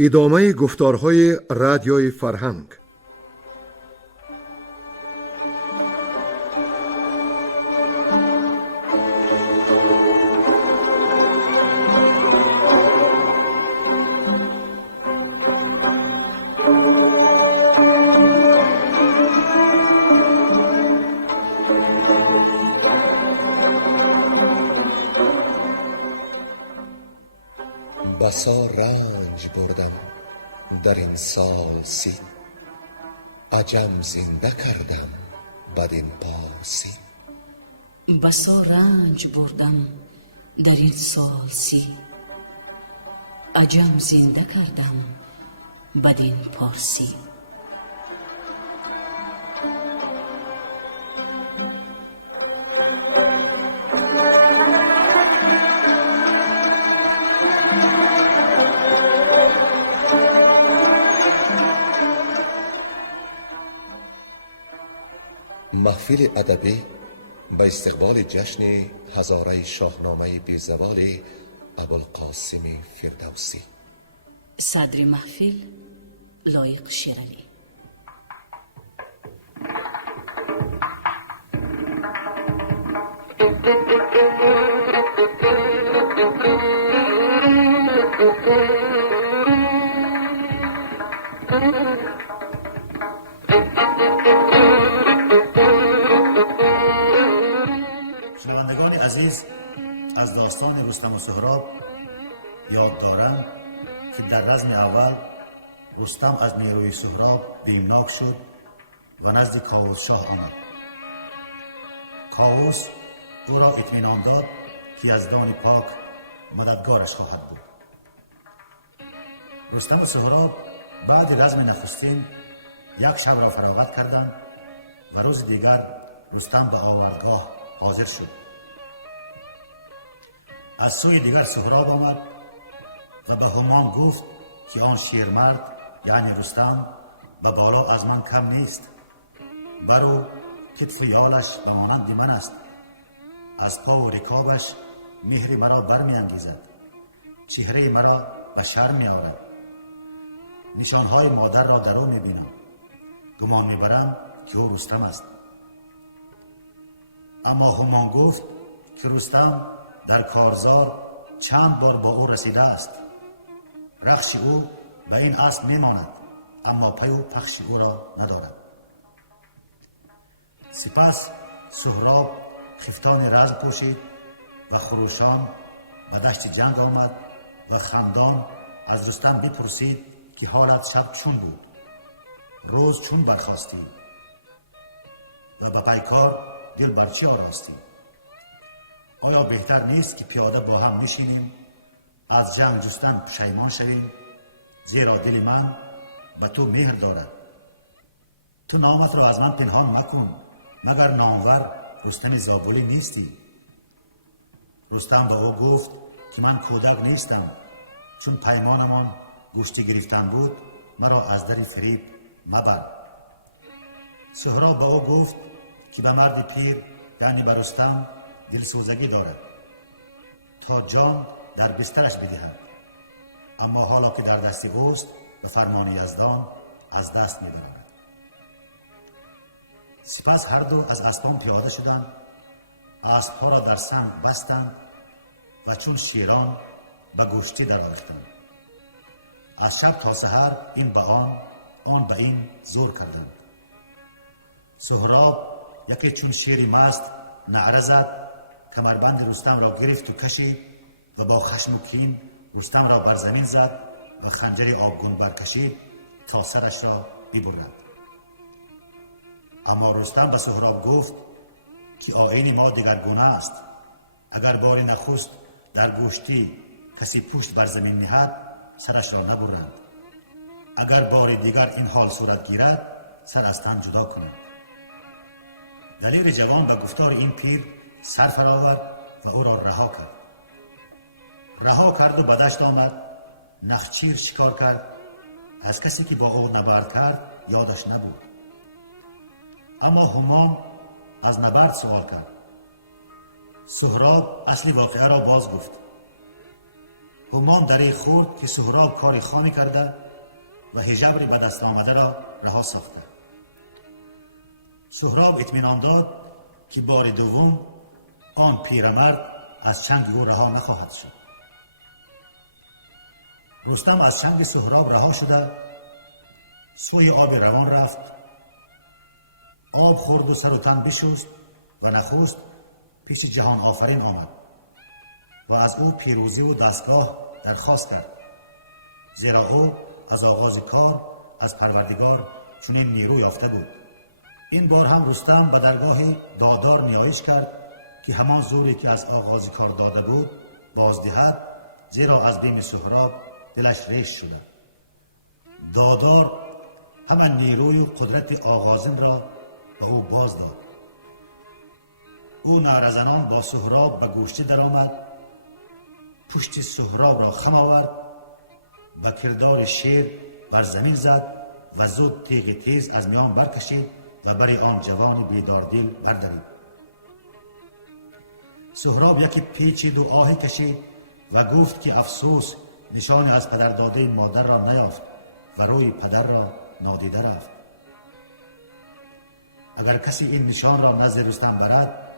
ادامه گفتارهای رادیوی فرهنگ. بسا رنج بردم در این سال سی، عجم زنده کردم بدین پارسی. بسا رنج بردم در این سال سی، عجم زنده کردم بدین پارسی. محفل ادبی به استقبال جشن هزاره شاهنامه بیزوال ابوالقاسم فردوسی. صدر محفل لایق شیرعلی. شنوندگان عزیز، از داستان رستم و سهراب یاد دارند که در رزم اول رستم از نیروی سهراب بیمناک شد و نزد کاووس شاه آمد. کاووس او را اطمینان داد که یزدان پاک مددگارش خواهد بود. رستم و سهراب بعد رزم نخستین یک شب را فراغت کردند و روز دیگر رستم به آوردگاه حاضر شد. از سوی دیگر سهراب آمد و به همان گفت که آن شیرمرد یعنی رستم به بالا از من کم نیست. برو کتف یالش به مانند من است، از پا و رکابش مهر مرا برمی انگیزد، چهره مرا به شرم می آورد. نشانهای مادر را در او می بینم، گمان می برم که او رستم است. اما همان گفت که رستم در کارزار چند بار با او رسیده است. رخش او به این اسب می ماند، اما پی و پخش او را ندارد. سپس سهراب خفتان رزم پوشید و خروشان به دشت جنگ آمد و خندان از رستم بپرسید که حالت شب چون بود، روز چون برخاستی و به پیکار دل بر چی آراستی؟ آیا بهتر نیست که پیاده با هم نشینیم، از جنگ جستن پشیمان شویم، زیرا دل من به تو مهر دارد. تو نامت را از من پنهان مکن، مگر نامور رستم زابلی نیستی؟ رستم به او گفت که من کودک نیستم، چون پیمانمان گوشتی گرفتن بود مرا از در فریب مبر. سهراب به او گفت که به مرد پیر یعنی به رستم دلسوزگی دارد تا جان در بسترش بدهد، اما حالا که در دست اوست به فرمان یزدان از دست می‌دهد. سپس هر دو از اسبان پیاده شدند، اسبها را در سنگ بستند و چون شیران به گوشتی درآویختند. از شب تا سحر این به آن به این زور کردند. سهراب یکی چون شیر مست نعره زد، کمربند رستم را گرفت و کشید و با خشم و کین رستم را بر زمین زد و خنجر آبگون برکشید تا سرش را ببرد. اما رستم به سهراب گفت که آیین ما دگرگونه است. اگر بار نخست در گوشتی کسی پشت بر زمین نهد سرش را نبرند، اگر بار دیگر این حال صورت گیرد سر از تن جدا کنند. دلیر جوان به گفتار این پیر سر فراورد و او را رها کرد و به دشت آمد. نخچیر شکار کرد، از کسی که با او نبرد کرد یادش نبود. اما همام از نبرد سوال کرد. سهراب اصلی واقعه را باز گفت. همان دره خورد که سهراب کار خانه کرده و حجاب به دست آمده را رها ساخته. سهراب اطمینان داد که بار دوم آن پیرمرد از چنگ او رها نخواهد شد. رستم از چنگ سهراب رها شده سوی آب روان رفت. آب خورد و سر و تن بشست و نخست پیش جهان آفرین آمد و از او پیروزی و دستگاه درخواست کرد، زیرا او از آغاز کار از پروردگار چنین نیرو یافته بود. این بار هم رستم به درگاه دادار نیایش کرد که همان زوری که از آغاز کار داده بود بازدهد، زیرا از بیم سهراب دلش ریش شده. دادار همان نیروی و قدرت آغازین را به او باز داد. او نعرزنان با سهراب به گوشتی در آمد، پشت سهراب را خم آورد، به کردار شیر بر زمین زد و زود تیغ تیز از میان برکشید و بر آن جوان بیداردل بردارید. سهراب یکی پیچید و آهی کشید و گفت که افسوس نشانی از پدر داده مادر را نیافت و روی پدر را نادیده رفت. اگر کسی این نشان را نزد رستم برد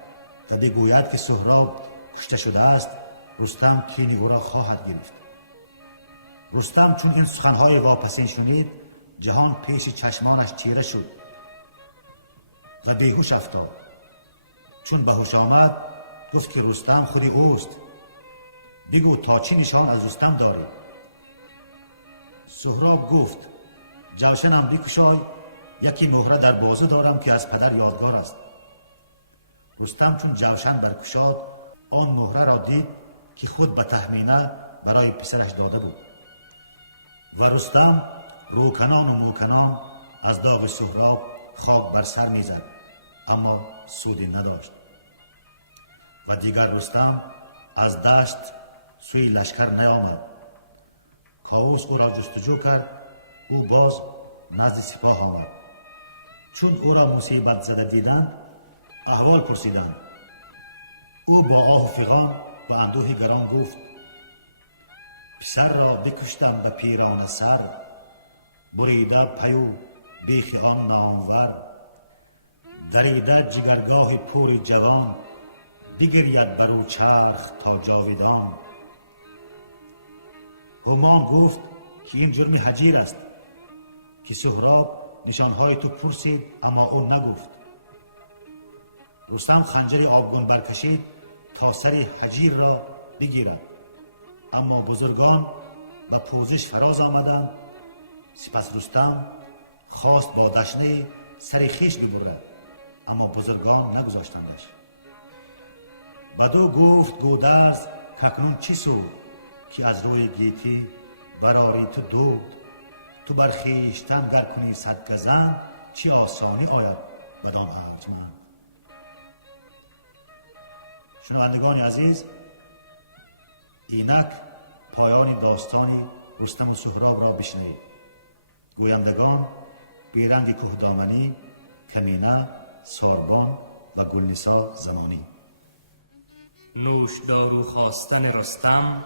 و بگوید که سهراب کشته شده است، رستم کین او را خواهد گرفت. رستم چون این سخنهای واپسین شنید، جهان پیش چشمانش چیره شد و بیهوش افتاد. چون به هوش آمد گفت که رستم خود اوست، بگو تا چه نشان از رستم داری؟ سهراب گفت جوشنم بکشای، یکی مهره در بازو دارم که از پدر یادگار است. رستم چون جوشن برکشاد، آن مهره را دید که خود به تهمینه برای پسرش داده بود و رستم روکنان و موکنان از داغ سهراب خاک بر سر میزد، اما سودی نداشت. و دیگر رستم از دشت سوی لشکر نیامد. کاووس او را جستجو کرد، او باز نزد سپاه آمد. چون او را مصیبت زده دیدند، احوال پرسیدند. او با آه و فغان و اندوه گران گفت پسر را بکشتم به پیران سر، بریده پیو بیخ آن نامور، دریده جگرگاه پور جوان، بگرید برو چرخ تا جاویدان. همان گفت که این جرم هجیر است که سهراب نشانهای تو پرسید اما او نگفت. رستم خنجر آبگون برکشید تا سر هجیر را بگیرد، اما بزرگان و پوزش فراز آمدند. سپس رستم خواست با دشنه سر خیش ببرد، اما بزرگان نگذاشتندش. بدو گفت گودرز کاکنون چی سود، که از روی گیتی براری تو دود. تو بر خویشتن گر کنی صد گزند، چی آسانی آید بدان ارجمند. شنوندگان عزیز، اینک پایان داستانی رستم و سهراب را بشنوید. گویندگان بیرنگ کهدامنی، کمینه، ساربان و گلنسا زمانی. نوشدارو خواستن رستم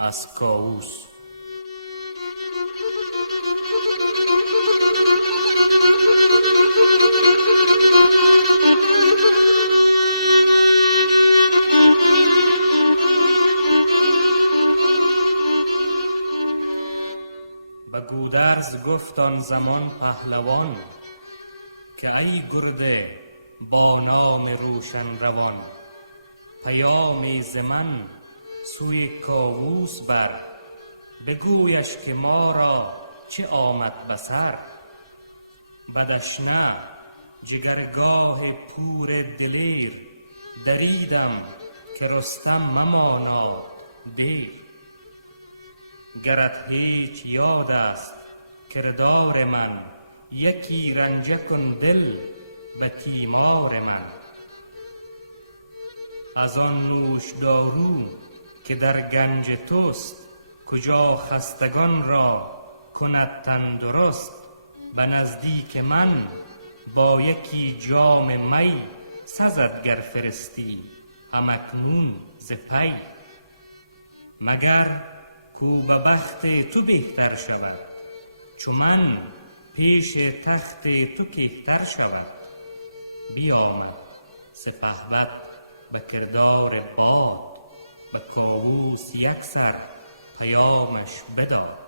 از کاووس. به گودرز گفت آن زمان پهلوان، که ای گرده با نام روشن روان، پیامی ز من سوی کاووس بر، بگویش که ما را چه آمد بسر. به دشنه جگرگاه پور دلیر، دریدم که رستم مماناد دیر. گرت هیچ یاد است کردار من، یکی رنجه کن دل به تیمار من. از آن نوشدارو که در گنج توست، کجا خستگان را کند تندرست. به نزدیک من با یکی جام می، سزد گر فرستی هم اکنون ز پی. مگر کو به بخت تو بهتر شود، چو من پیش تخت تو کهتر شود. بیامد سپهبد به کردار باد، به کاووس یک سر پیامش بداد.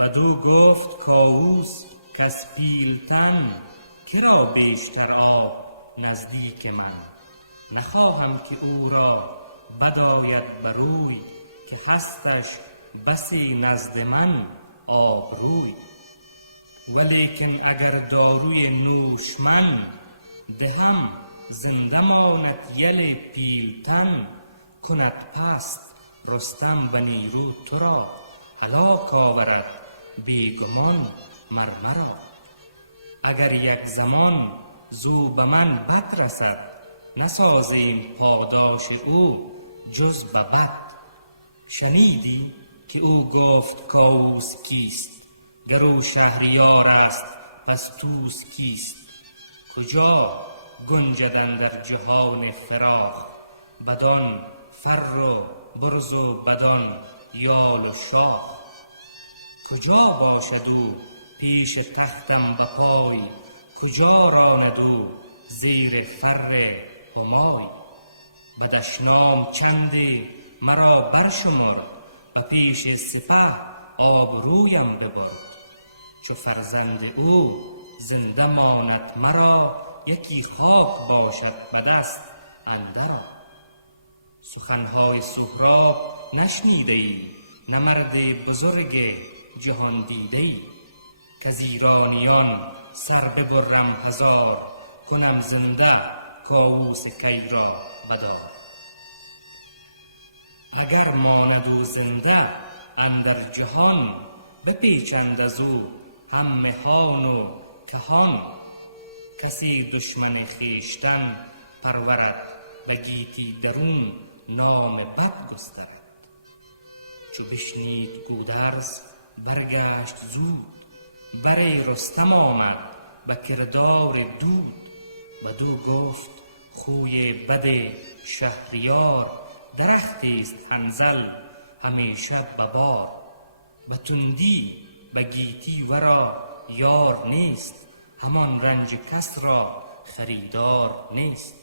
بدو گفت کاووس کز پیلتن، کرا بیشتر آب نزدیک من. نخواهم که او را بداید بروی، که هستش بسی نزد من آبروی. ولیکن اگر داروی نوش من، دهم زنده ماند یل پیلتن. کند پست رستم به نیرو تو را، هلاک آورد بیگمان مرمرا. اگر یک زمان زو به من بد رسد، نسازیم پاداش او جز به بد. شنیدی که او گفت کاووس کیست، گر او شهریار است پس توس کیست. کجا گنجدن در جهان فراخ، بدان فر و برز و بدان یال و شاخ. کجا باشد او پیش تختم به پای، کجا راند او زیر فر همای. به دشنام چندی مرا برشمرد، به پیش سپه آبرویم ببرد. چو فرزند او زنده ماند مرا، یکی خاک باشد به دست اندرا. سخنهای سهراب نشنیده ای، نه مرد بزرگ جهان دیده ای. کز ایرانیان سر ببرم هزار، کنم زنده کاووس کی را بدار. اگر ماند او زنده اندر جهان، بپیچند از او هم مهان و کهان. کسی دشمن خویشتن پرورد، به گیتی درون نام بد گسترد. چو بشنید گودرز برگشت زود، بر رستم آمد به کردار دود. بدو گفت خوی بد شهریار، درختی است حنظل همیشه به بار. به تندی به گیتی ورا یار نیست، همان رنج کس را خریدار نیست.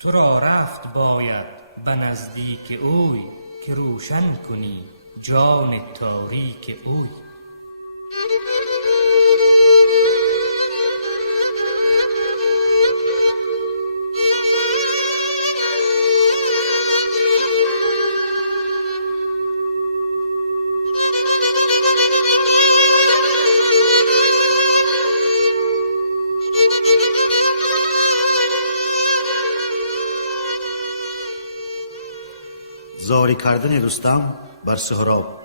تو را رفت باید به نزدیک اوی، که روشن کنی جان تاریک اوی. زاری کردن رستم بر سهراب.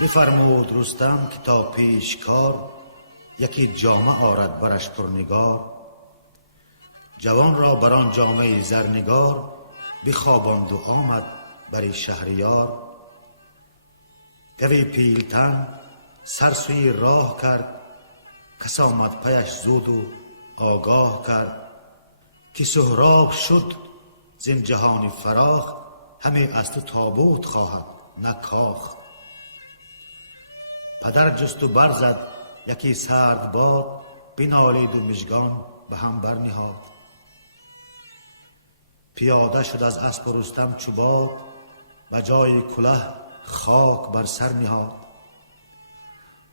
بفرمود رستم که تا پیش کار، یکی جامه آرد برش پرنگار. جوان را بر آن جامه زرنگار، بخواباند و آمد بر شهریار. گوی پیلتن سر سوی راه کرد، کس آمد پیش زود و آگاه کرد. که سهراب شد زین جهان فراخ، همه از تو تابوت خواهد نه کاخ. پدر جست و برزد یکی سرد باد، بنالید و مژگان به هم برنهاد. پیاده شد از اسپ رستم چو باد، به جای کله خاک بر سر نهاد.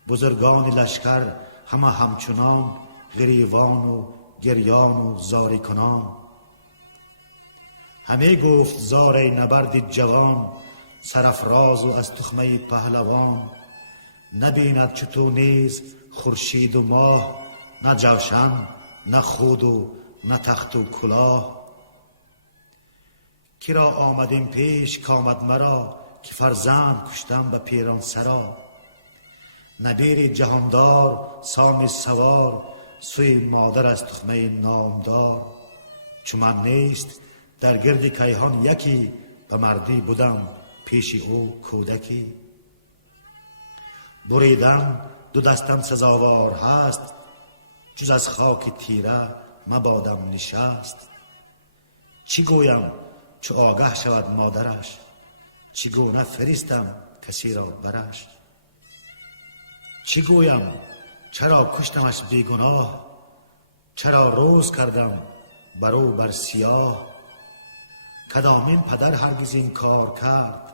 بزرگان لشکر همه همچنان، گریوان و گریان و زاری کنان. همه گفت زار نبرد جوان، سرافراز و از تخمه پهلوان. نبیند چو تو نیز خورشید و ماه، نه جوشن نه خود و نه تخت و کلاه. کرا آمدیم پیش کامد مرا، که فرزند کشتم به پیران سرا. نبیر جهاندار سام سوار، سوی مادر از تخمه نامدار. چو من نیست در گرد کیهان یکی، به مردی بودم پیش او کودکی. بریدم دو دستم سزاوار هست، جز از خاک تیره مبادم نشست. چی گویم چو آگه شود مادرش، چگونه فرستم کسی را برش؟ چی گویم چرا کشتمش بیگناه، چرا روز کردم برو بر سیاه؟ کدامین پدر هرگز این کار کرد،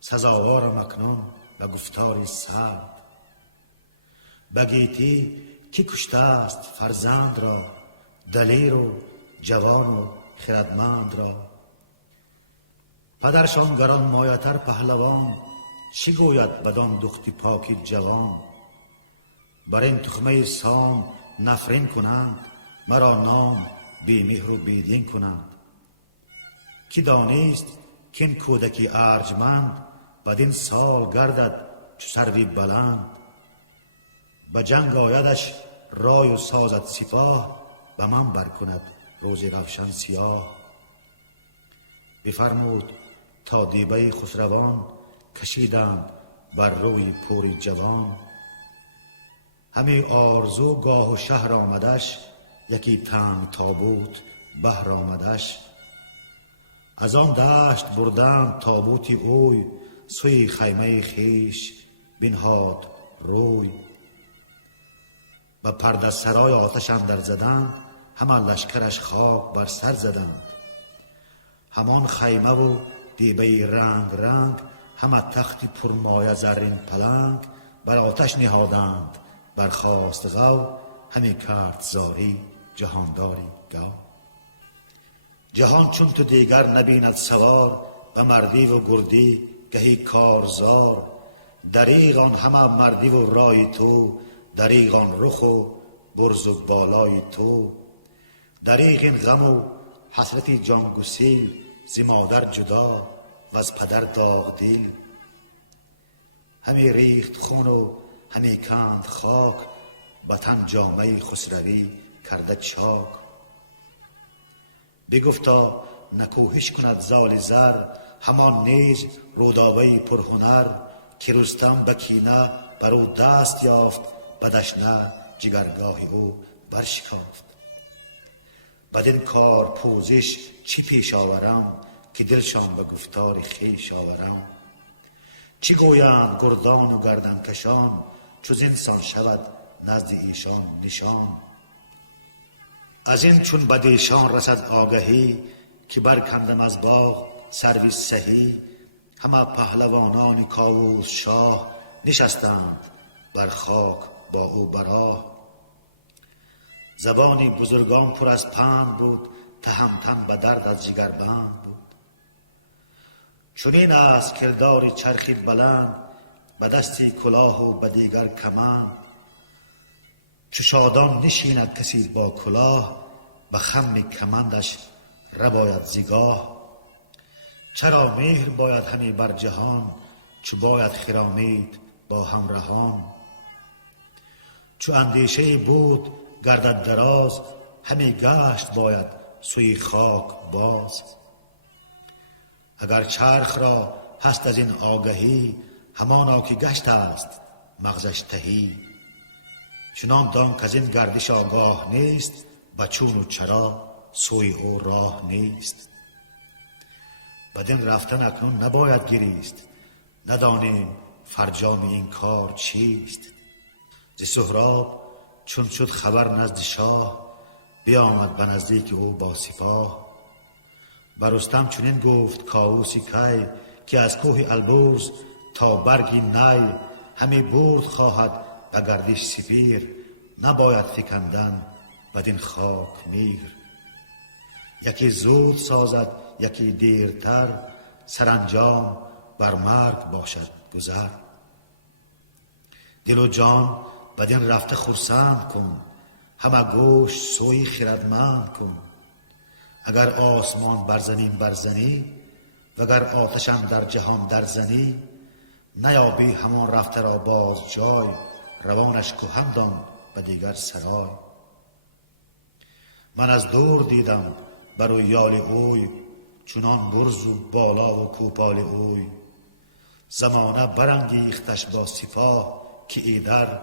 سزاوارم اکنون به گفتاری سرد. بگیتی کی کشته است فرزند را، دلیر و جوان و خردمند را؟ پدرشان گران مایتر پهلوان، چی گوید بدان دختی پاکی جوان؟ بر این تخمه سام نفرین کنند، مرا نام بی مهر و بی دین کنند. کی دانست که این کودکی ارجمند، بدین سال گردد چو سروی بلند. به جنگ آیدش رای و سازد سپاه، به من برکند روز روشن سیاه. بفرمود تا دیبه خسروان، کشیدند بر روی پوری جوان. همی آرزو گاه و شهر آمدش، یکی تنگ تابوت بهر آمدش. از آن دشت بردند تابوتی اوی، سوی خیمه خیش بنهاد روی. به پرده سرای آتش اندر زدند، همه لشکرش خاک بر سر زدند. همان خیمه و دیبه رنگ رنگ، همه تختی پرمایه زرین پلنگ. بر آتش نهادند برخاست غو، همی کرد زاری جهانداری گو. جهان چون تو دیگر نبیند سوار، به مردی و گردی گهی کارزار. دریغان همه مردی و رای تو، دریغان رخ و برز و بالای تو. دریغ این غم و حسرتی جان گسیل، ز مادر جدا و از پدر داغ دل. همی ریخت خون و همی کند خاک، به تن جامه خسروی کرده چاک. بگفتا نکوهش کند زال زر، همان نیز رودابه پرهنر. که رستم به کینه بر او دست یافت، به دشنه جگرگاه او برشکافت. بدین کار پوزش چی پیش آورم، که دلشان به گفتار خویش آورم. چی گویند گردان و گردن کشان، چو زینسان شود نزد ایشان نشان. از این چون بدیشان رسد آگهی، که برکندم از باغ سروی سهی. همه پهلوانان کاووس شاه، نشستند بر خاک با او براه. زبانی بزرگان پر از پند بود، تهمتن به درد از جگر بند بود. چنین است کردار چرخی بلند، به دستی کلاه و به دیگر کمند. چو شادان نشیند کسی با کلاه، به خم کمندش رباید زگاه. چرا مهر باید همی بر جهان، چو باید خرامید با همرهان. چو اندیشه بود گردد دراز، همی گشت باید سوی خاک باز. اگر چرخ را هست از این آگهی، همانا که گشت است مغزش تهی. چنان دان که از این گردش آگاه نیست، به چون و چرا سوی او راه نیست. بدین رفتن اکنون نباید گریست، ندانیم فرجام این کار چیست. ز سهراب چون شد خبر نزد شاه، بیامد به نزدیک او با سپاه. بر رستم چنین گفت کاووسی کی، که از کوه البرز تا برگی نی. همی برد خواهد به گردش سپیر، نباید فکندن بدین خاک میر. یکی زود سازد یکی دیرتر، سرانجام بر مرگ باشد گذر. دل و جان بدین رفته خرسند کن، همه گوش سوی خردمند کن. اگر آسمان برزنیم برزنی، وگر آتشم در جهان درزنی. نیابی همان رفته را باز جای، روانش کهن دان به دیگر سرای. من از دور دیدم بر او یال اوی، چنان برز و بالا و کوپال اوی. زمانه برانگیختش با سپاه، که ایدر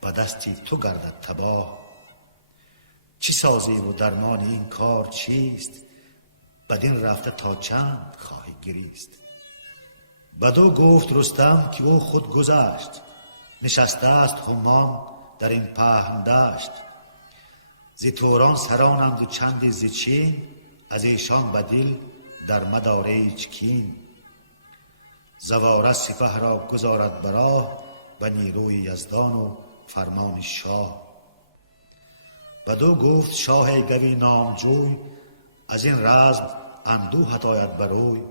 به دستی تو گردد تباه. چی سازی و درمان این کار چیست؟ بدین رفته تا چند خواهی گریست. بدو گفت رستم که او خود گذشت، نشسته است همان در این پهن دشت. زی توران سرانند و چندی ز چین، از ایشان بدل در مدار ایچ کین. زواره سپه را گذارد براه، به نیروی یزدان و فرمان شاه. بدو گفت شاه گوی نامجوی، از این رزم اندوهت آید بروی.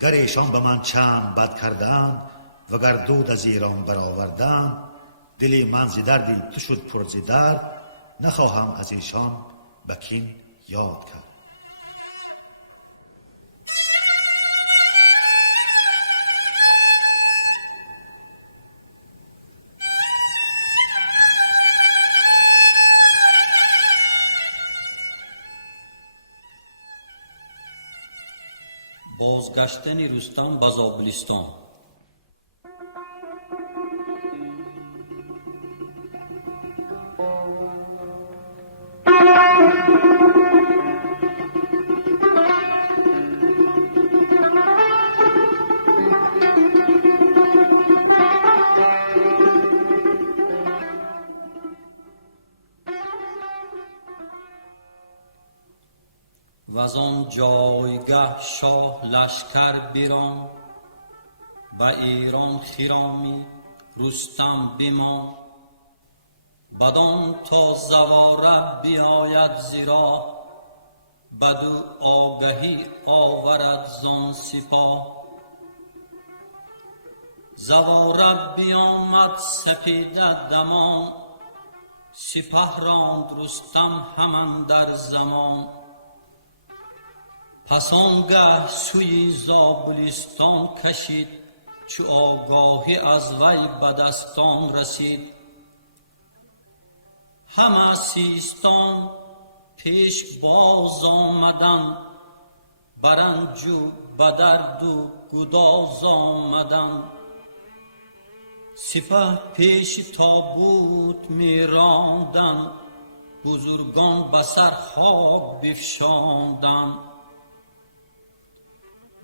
گر ایشان به من چند بد کردند، وگر دود از ایران برآوردند. دلی من ز دردی تو شد پر ز درد، نخواهم از ایشان به کین یاد کرد. بازگشتن رستم به زابلستان. وز آن جایگه شاه لشکر بیران، به ایران خرامی رستم بمان. بدان تا زواره بیاید ز راه، بدو آگهی آورد زان سپاه. زواره بیامد سپیده دمان، سپه راند رستم همان در زمان. پس آنگه سوی زابلستان کشید، چو آگاهی از وی به دستان رسید. همه سیستان پیش باز آمدند، برنج و به درد و گداز آمدند. سپه پیش تابوت می راندند، بزرگان به سر خاک بفشاندند.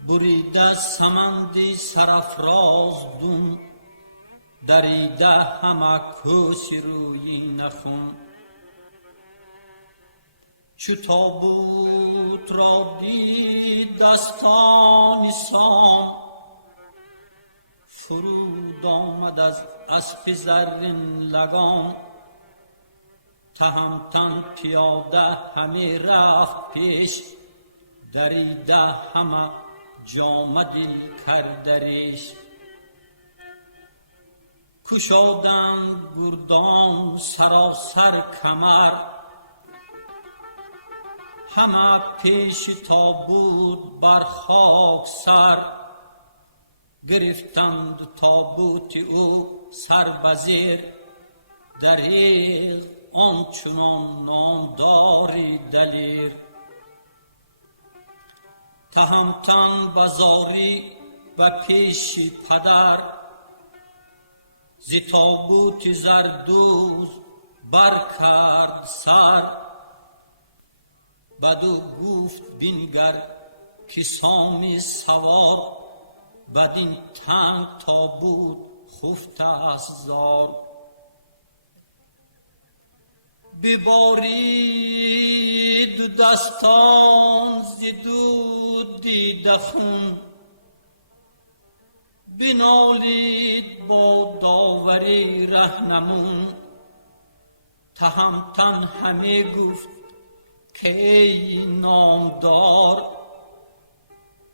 بریده سمندی سرافراز دون، دریده همه کوس روی نخون. چو تابوت را دید دستان سام، فرود آمد از اسپ زرین لگام. تهمتن پیاده همی رفت پیش، دریده همه جامه دل کردریش. کشادند گردان سراسر کمر، همه پیش تابوت بر خاک سر. گرفتند تابوت او سر به زیر، دریغ آنچنان نامداری دلیر. تهمتن بزاری و پیش پدر، ز تابوت زردوز بر کرد سر. بدو گفت بنگر که سامی سوار، بدین تنگ تابوت خفته است زار. ببارید دستان ز دود دیده خون، بنالید با داوری رهنمون. تهمتن همی گفت که ای نامدار،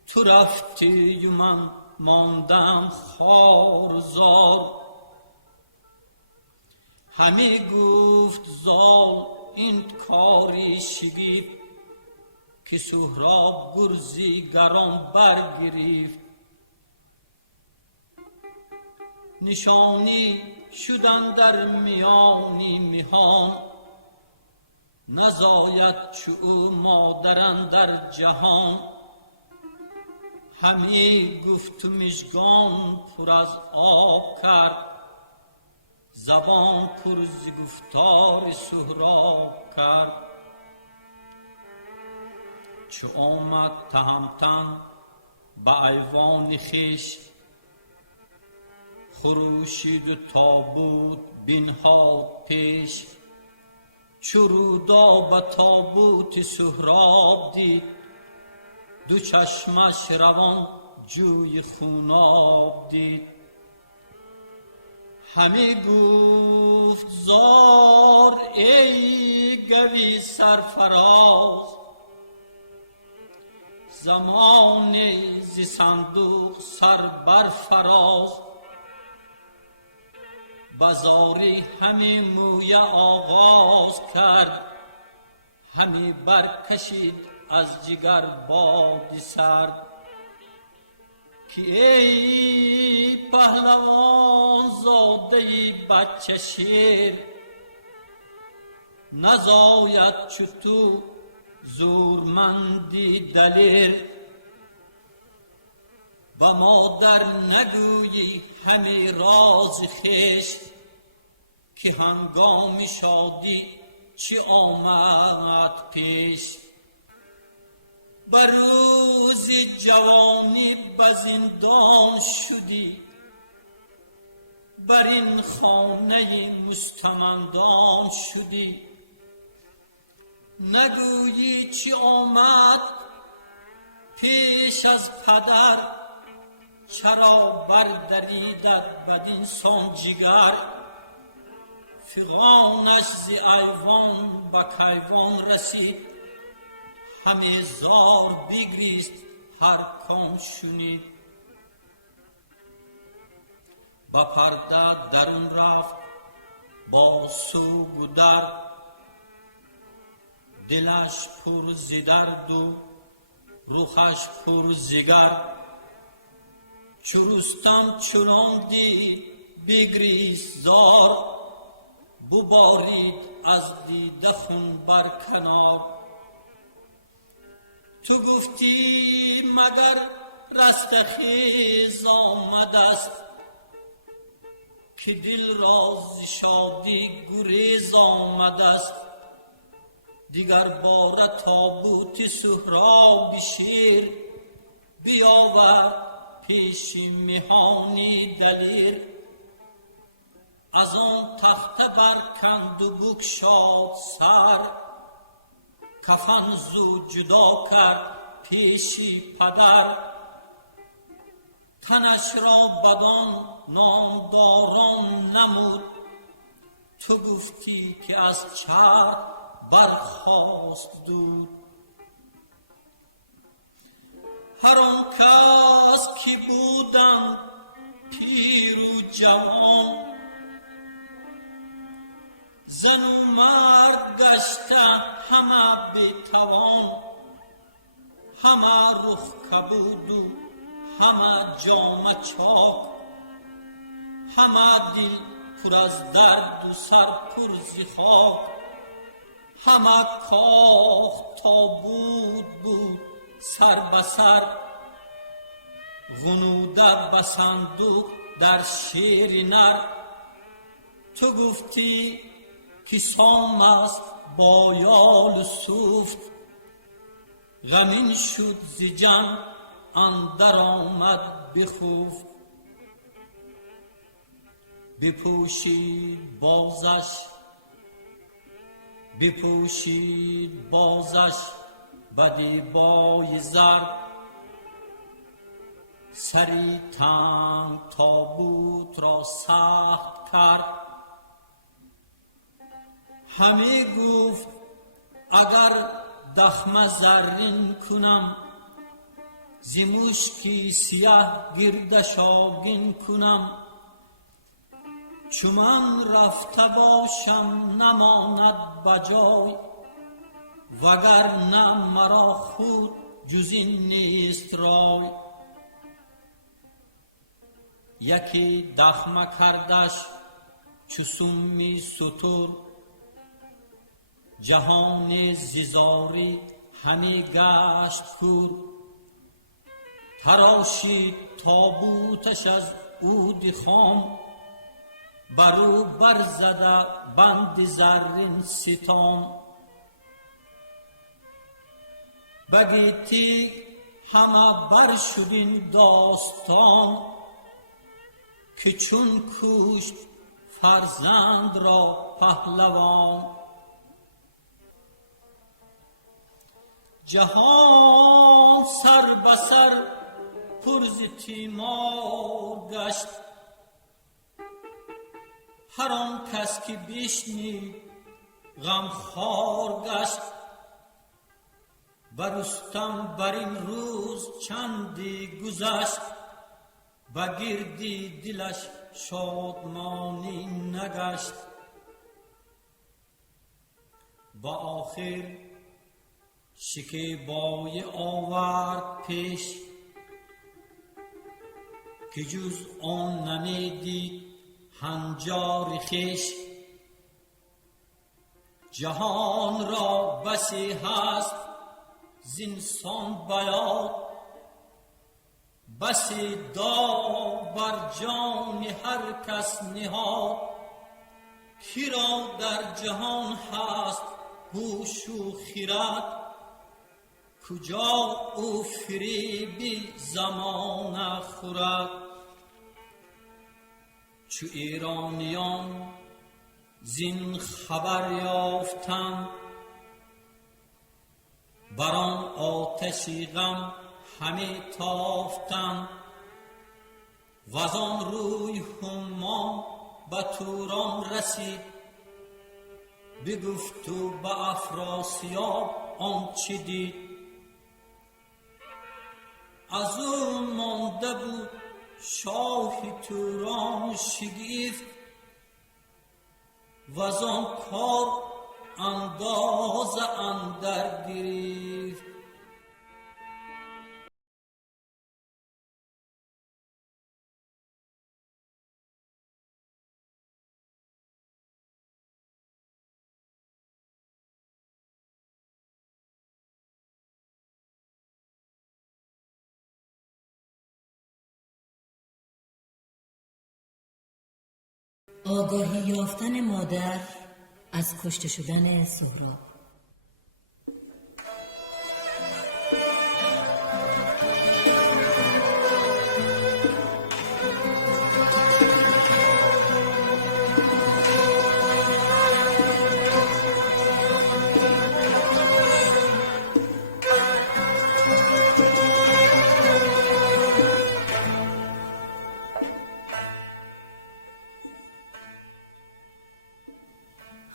تو رفتی و من ماندم خوار زار. همی گفت زال این کاری شگفت، که سهراب گرزی گران برگرفت. نشانی شدن در میانی میهان، نزاید چو او مادران در جهان. همی گفت و مژگان پر از آب کرد، زبان پر ز گفتار سهراب کرد. چو آمد تهمتن به ایوان خویش، خروشید و تابوت بنهاد پیش. چو رودا به تابوت سهراب دید، دو چشمش روان جوی خوناب دید. همی گفت زار ای گوی سرفراز، زمانی ز صندوق سر برفراز. بزاری همی مویه آغاز کرد، همی برکشید از جگر باد سرد. که ای پهلوان زاده بچه شیر، نزاید چو تو زورمندی دلیر. به مادر نگویی همی راز خویش، که هنگام شادی چه آمد پیش. به روز جوانی به زندان شدی، بر این خانه مستمندان شدی. نگویی چه آمد پیش از پدر، چرا بردریدت بدین سان جگر. فغانش ز ایوان به کیوان رسید، همه زار بگریست هر کان شنید. به پرده درون رفت با سوگ و درد، دلش پر ز درد و رخش پر ز گرد. چو رستم چنان دید بگریست زار، ببارید از دیده خون بر کنار. تو گفتی مگر رستخیز آمده است، که دل را ز شادی گریز آمده است. دیگر باره تابوت سهراب شیر، بیاور پیش مهانی دلیر. از آن تخته برکند و بگشاد سر، کفن زو جدا کرد پیشی پدر. تنش را بدان نامداران نمود، تو گفتی که از چرخ برخاست دود. هر آن کس که بودند پیر و جوان، زن و مرد گشتند همه بی‌توان. همه رخ کبود و همه جامه چاک، همه دل پر از درد و سر پر ز خاک. همه کاخ تابوت بود سر به سر، غنوده به صندوق در شیر نر. تو گفتی که سام است با یال و سوفت، غمین شد ز جنگ اندر آمد بخفت. بپوشید بازش به دیبای زرد، سری تنگ تابوت را سخت کرد. همی گفت اگر دخمه زرین کنم، ز مشکی سیه گردش آگین کنم. چو من رفته باشم نماند بجای، وگر نه مرا خود جز این نیست رای. یکی دخمه کردش چو سمی ستور، جهان زیزاری همی گشت کور. تراشید تابوتش از عود خام، برو برزده بند زرین ستام. بگیتی همه بر شدین داستان که چون کشت فرزند را پهلوان. جهان سر به سر پر ز تیمار گشت، هر آن کس که بشنید غمخوار گشت. بر رستم بر این روز چندی گذشت، بگردی دلش شادمانی نگشت. با آخر شکیبای آورد پیش، که جز آن نمیدید هنجار خویش. جهان را بسی هست زینسان بیاد، بسی داغ بر جان هر کس نهاد. کی را در جهان هست هوش و خرد، کجا او فریبی زمان خورد. چو ایرانیان زین خبر یافتند، بر آن آتشی غم همی تافتند. وز آن روی همان به توران رسید، بگفت و به افراسیاب آنچه دید. از او مانده بود شاه توران شگفت، وز آن کار اندازه اندر گرفت. آگاهی یافتن مادر از کشته شدن سهراب.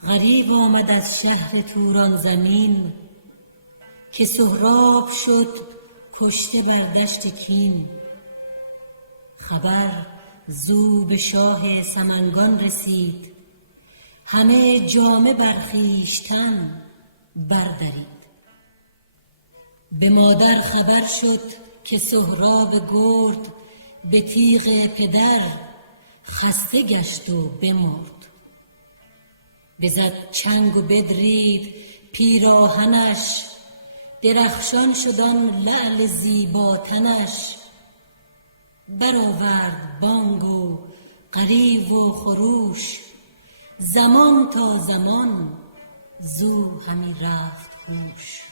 غریو آمد از شهر توران زمین، که سهراب شد کشته بر دشت کین. خبر زو به شاه سمنگان رسید، همه جامه بر خویشتن بردرید. به مادر خبر شد که سهراب گرد، به تیغ پدر خسته گشت و بمرد. بزد چنگ و بدرید پیراهنش، درخشان شد آن لعل زیباتنش. برآورد بانگ و غریو و خروش، زمان تا زمان زو همی رفت هوش.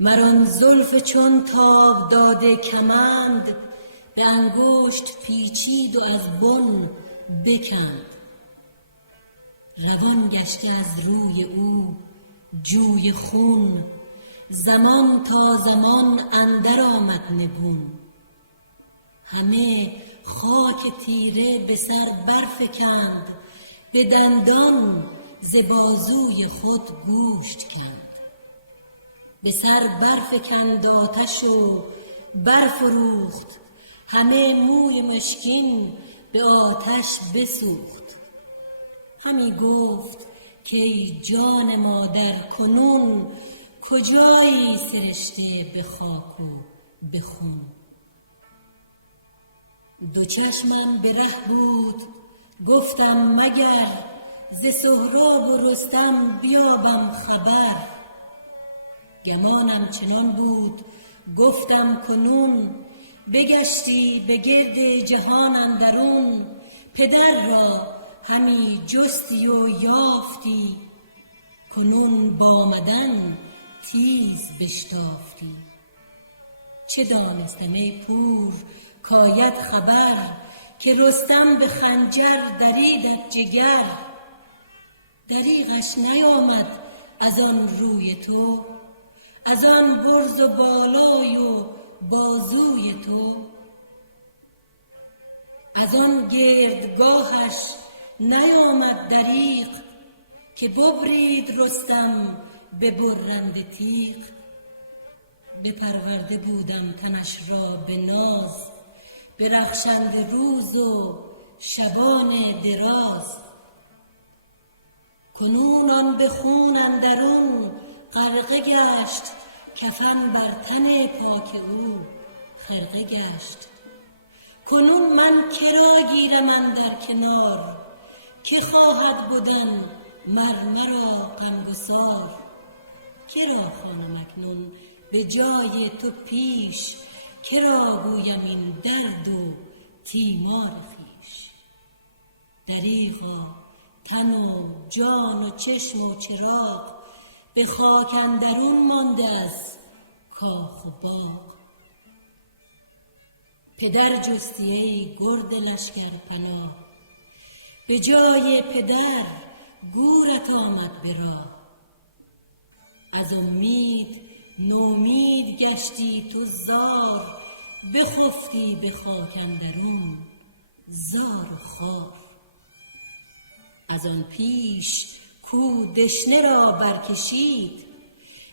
مر آن زلف چون تاب داده کمند، به انگشت پیچید و از بن بکند. روان گشته از روی او جوی خون، زمان تا زمان اندر آمد نگون. همه خاک تیره به سر برفکند، به دندان ز بازوی خود گوشت کند. به سر برفکند آتش و برفروخت، همه موی مشکین به آتش بسوخت. همی گفت که ای جان مادر کنون، کجایی سرشته به خاک و به خون. دو چشمم به ره بود گفتم مگر، ز سهراب و رستم بیابم خبر. گمانم چنان بود گفتم کنون، بگشتی به گرد جهان اندرون. پدر را همی جستی و یافتی، کنون با آمدن تیز بشتافتی. چه دانستم ای پور کاید خبر، که رستم به خنجر دریدت جگر. دریغش نیامد از آن روی تو، از آن برز و بالای و بازوی تو. از آن گردگاهش نیامد دریغ، که ببرید رستم به برنده تیغ. بپرورده بودم تنش را به ناز، به رخشنده روز و شبان دراز. کنون آن به خون اندرون غرقه گشت، کفن بر تن پاک او خرقه گشت. کنون من کرا گیرم اندر کنار، که خواهد بودن مرا غمگسار. کرا خوانم اکنون به جای تو پیش، کرا گویم این درد و تیمار خویش. دریغا تن و جان و چشم و چراغ، به خاک اندرون مانده از کاخ و باغ. پدر جستی ای گرد لشکر پناه، به جای پدر گورت آمد به راه. از امید نومید گشتی تو زار، بخفتی به خاک اندرون زار و خوار. از آن پیش کو دشنه را برکشید،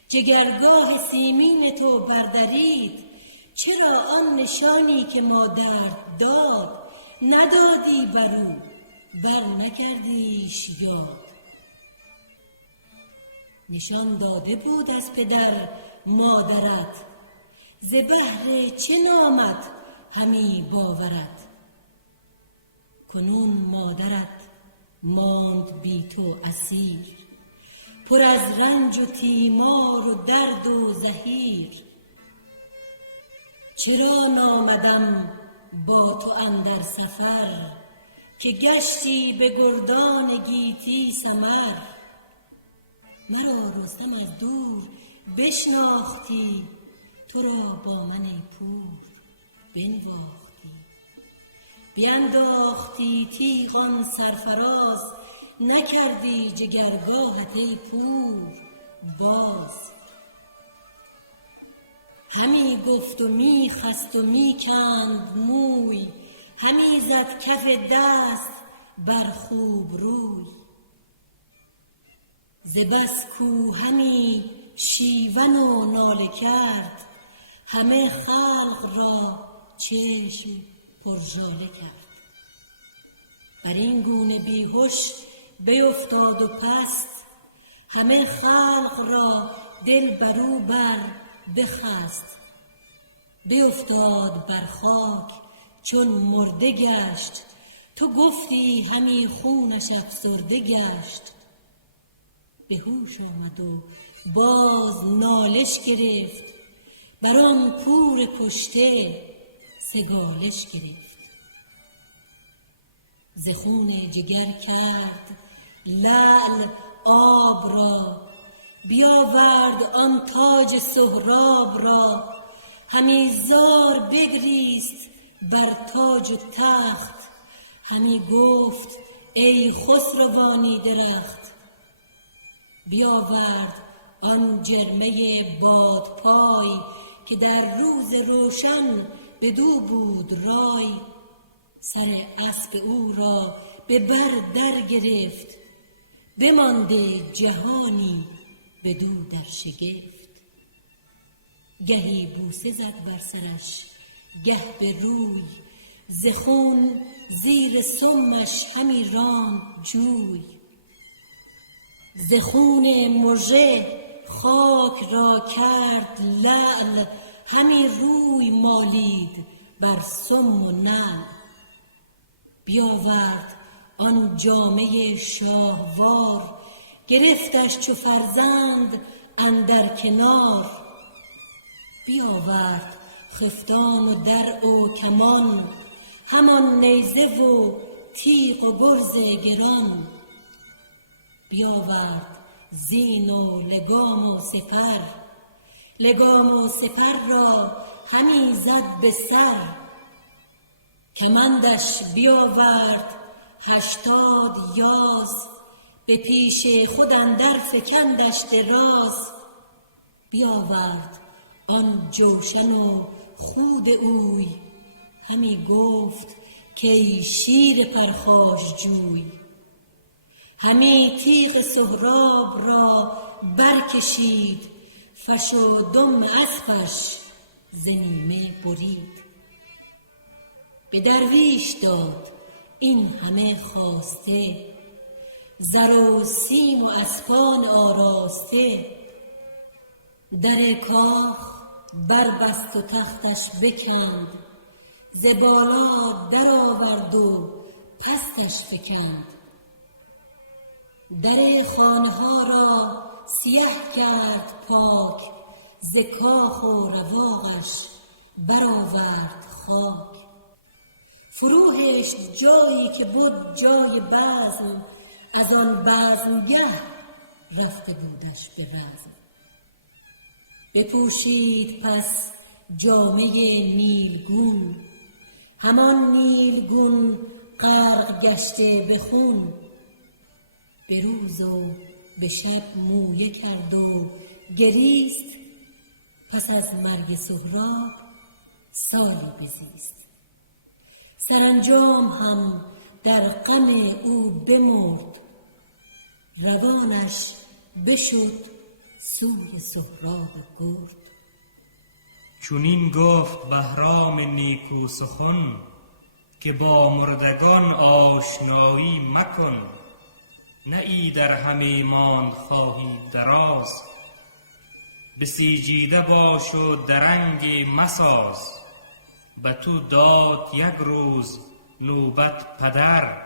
جگرگاه سیمین تو بردرید. چرا آن نشانی که مادرت داد، ندادی برو بر نکردیش یاد. نشان داده بود از پدر مادرت، ز بهر چه نامت همی باورت. کنون مادرت ماند بی تو اسیر، پر از رنج و تیمار و درد و زحیر. چرا نامدم با تو اندر سفر، که گشتی به گردان گیتی سمر. مرا رستم از دور بشناختی، تو را با من ای پور بنواختی. بینداختی تیغان سرفراز، نکردی جگرگاهت ای پور باز. همی گفت و می خست و می کند موی، همی زد کف دست بر خوب روی. ز بس کو همی شیون و ناله کرد، همه خلق را چشم پرژاله کرد. بر این گونه بیهوش بیفتاد و پست، همه خلق را دل برو بر بخست. بیفتاد بر خاک چون مرده گشت، تو گفتی همی خونش افسرده گشت. به هوش آمد و باز نالش گرفت، بر آن پور کشته سگالش گرفت. ز خون جگر کرد لعل آب را، بیاورد آن تاج سهراب را. همی زار بگریست بر تاج و تخت، همی گفت ای خسروانی درخت. بیاورد آن جرمه بادپای، که در روز روشن بدو بود رای. سر اسب او را به بر در گرفت، بمانده جهانی بدو در شگفت. گهی بوسه زد بر سرش گه به روی، ز خون زیر سمش همی راند جوی. ز خون مژه خاک را کرد لعل، همی روی مالید بر سم و نعل. بیاورد آن جامه شاهوار، گرفتش چو فرزند اندر کنار. بیاورد خفتان و درع و کمان، همان نیزه و تیغ و گرز گران. بیاورد زین و لگام و سپر، لگام و سپر را همی زد به سر. کمندش بیاورد 80 یاز، به پیش خود اندر فکندش دراز. بیاورد آن جوشن و خود اوی، همی گفت که ای شیر پرخاشجوی. همی تیغ سهراب را برکشید، فش و دم اسپش ز نیمه برید. به درویش داد این همه خواسته، زر و سیم و اسپان آراسته. در کاخ بربست و تختش بکند، ز بالا در آورد و پستش فکند. در خانه ها را سیه کرد پاک، ز کاخ و رواقش برآورد خاک. فروهشت جایی که بود جای بزم، از آن بزمگه رفته بودش به بزم. بپوشید پس جامه نیلگون، همان نیلگون غرق گشته به خون. به روز و به شب مویه کرد و گریست، پس از مرگ سهراب سالی بزیست. سرانجام هم در غم او بمرد، روانش بشد سوی سهراب گرد. چونین گفت بهرام نیکو سخن، که با مردگان آشنایی مکن. نه ای در همه ماند خواهی دراز، بسیجیده باش و درنگ مساز. به تو داد یک روز نوبت پدر،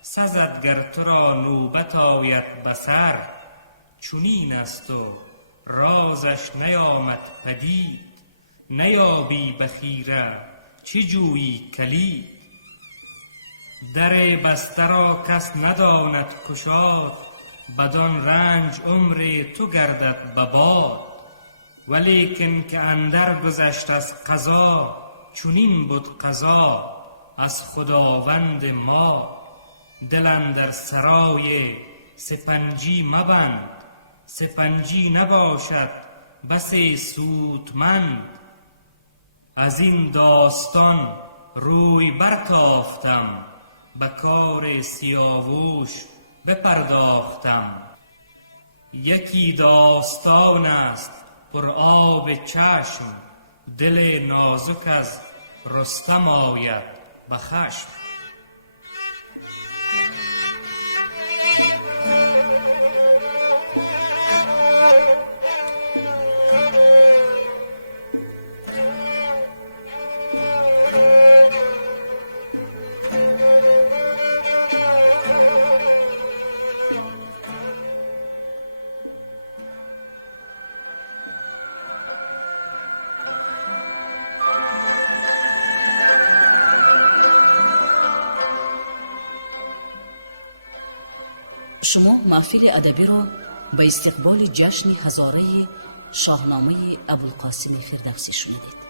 سزد گر تو را نوبت آید بسر. چونین است و رازش نیامد پدید، نیابی بخیره چه جویی کلید. در بسته را کس نداند گشاد، بدان رنج عمر تو گردد به باد. ولیکن که اندر گذشت از قضا، چونین بود قضا از خداوند ما. دل اندر سرای سپنجی مبند، سپنجی نباشد بس سودمند. از این داستان روی برتافتم، به کار سیاووش بپرداختم. یکی داستان است پر آب چشم، دل نازک از رستم آید به خشم. شما محفل ادبی را به استقبال جشن هزاره شاهنامه ابوالقاسم فردوسی شنیدید.